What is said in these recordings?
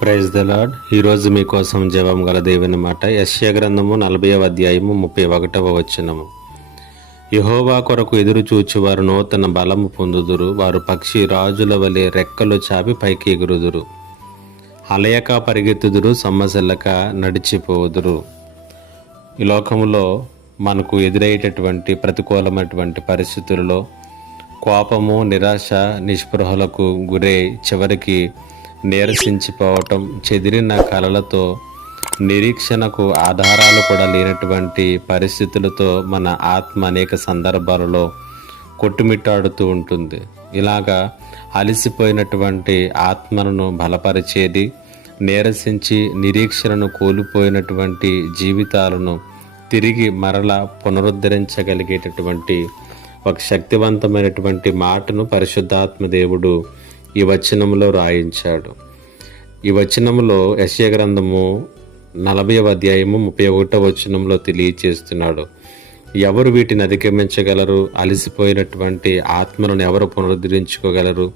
Praise the lord ఈరోజు మీకోసం జవం గల దేవుని మాట యశ్య గ్రంథము నలభై అధ్యాయము ముప్పై ఒకటవ వచనము. యహోవా కొరకు ఎదురు చూచువారు నూతన బలము పొందుదురు. వారు పక్షి రాజుల వలె రెక్కలు చాపి పైకి ఎగురుదురు. అలయక పరిగెత్తుదురు సమ్మసెల్లక నడిచిపోదురు. ఈ లోకములో మనకు ఎదురయ్యేటటువంటి ప్రతికూలమైనటువంటి పరిస్థితులలో కోపము నిరాశ నిస్పృహలకు గురై చివరికి నీరసించిపోవటం చెదిరిన కళలతో నిరీక్షణకు ఆధారాలు కూడా లేనటువంటి పరిస్థితులతో మన ఆత్మ అనేక సందర్భాలలో కొట్టుమిట్టాడుతూ ఉంటుంది. ఇలాగా అలసిపోయినటువంటి ఆత్మను బలపరిచేది నీరసించి నిరీక్షణను కోల్పోయినటువంటి జీవితాలను తిరిగి మరల పునరుద్ధరించగలిగేటటువంటి ఒక శక్తివంతమైనటువంటి మాటను పరిశుద్ధాత్మ దేవుడు ఈ వచనంలో రాయించాడు. ఈ వచనంలో యశయ గ్రంథము నలభై అధ్యాయము ముప్పై ఒకటో వచనంలో తెలియచేస్తున్నాడు. ఎవరు వీటిని అధిగమించగలరు? అలసిపోయినటువంటి ఆత్మలను ఎవరు పునరుద్ధరించుకోగలరు?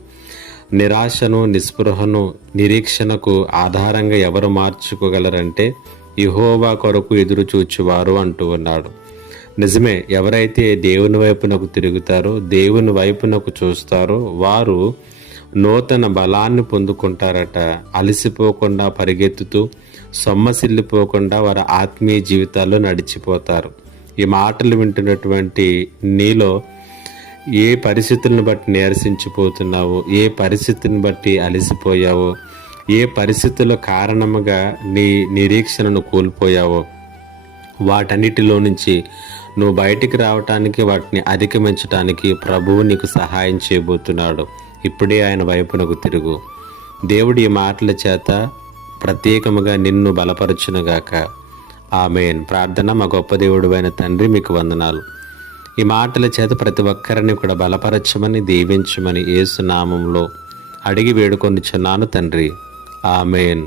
నిరాశను నిస్పృహను నిరీక్షణకు ఆధారంగా ఎవరు మార్చుకోగలరంటే ఇహోవా కొరకు ఎదురు చూచువారు అంటూ ఉన్నాడు. నిజమే ఎవరైతే దేవుని వైపునకు తిరుగుతారో దేవుని వైపునకు చూస్తారో వారు నూతన బలాన్ని పొందుకుంటారట. అలసిపోకుండా పరిగెత్తుతూ సొమ్మసిల్లిపోకుండా వారి ఆత్మీయ జీవితాల్లో నడిచిపోతారు. ఈ మాటలు వింటున్నటువంటి నీలో ఏ పరిస్థితులను బట్టి నీరసించిపోతున్నావో? ఏ పరిస్థితిని బట్టి అలసిపోయావో? ఏ పరిస్థితుల కారణముగా నీ నిరీక్షణను కోల్పోయావో? వాటన్నిటిలో నుంచి నువ్వు బయటికి రావటానికి వాటిని అధిగమించటానికి ప్రభువు నీకు సహాయం చేయబోతున్నాడు. ఇప్పుడే ఆయన వైపునకు తిరుగు. దేవుడి ఈ మాటల చేత ప్రత్యేకముగా నిన్ను బలపరచునుగాక. ఆమెన్. ప్రార్థన మా గొప్ప దేవుడు అయిన తండ్రి మీకు వందనాలు. ఈ మాటల చేత ప్రతి ఒక్కరిని కూడా బలపరచమని దీవించమని ఏసునామంలో అడిగి వేడుకొని చిన్నాను తండ్రి. ఆమెన్.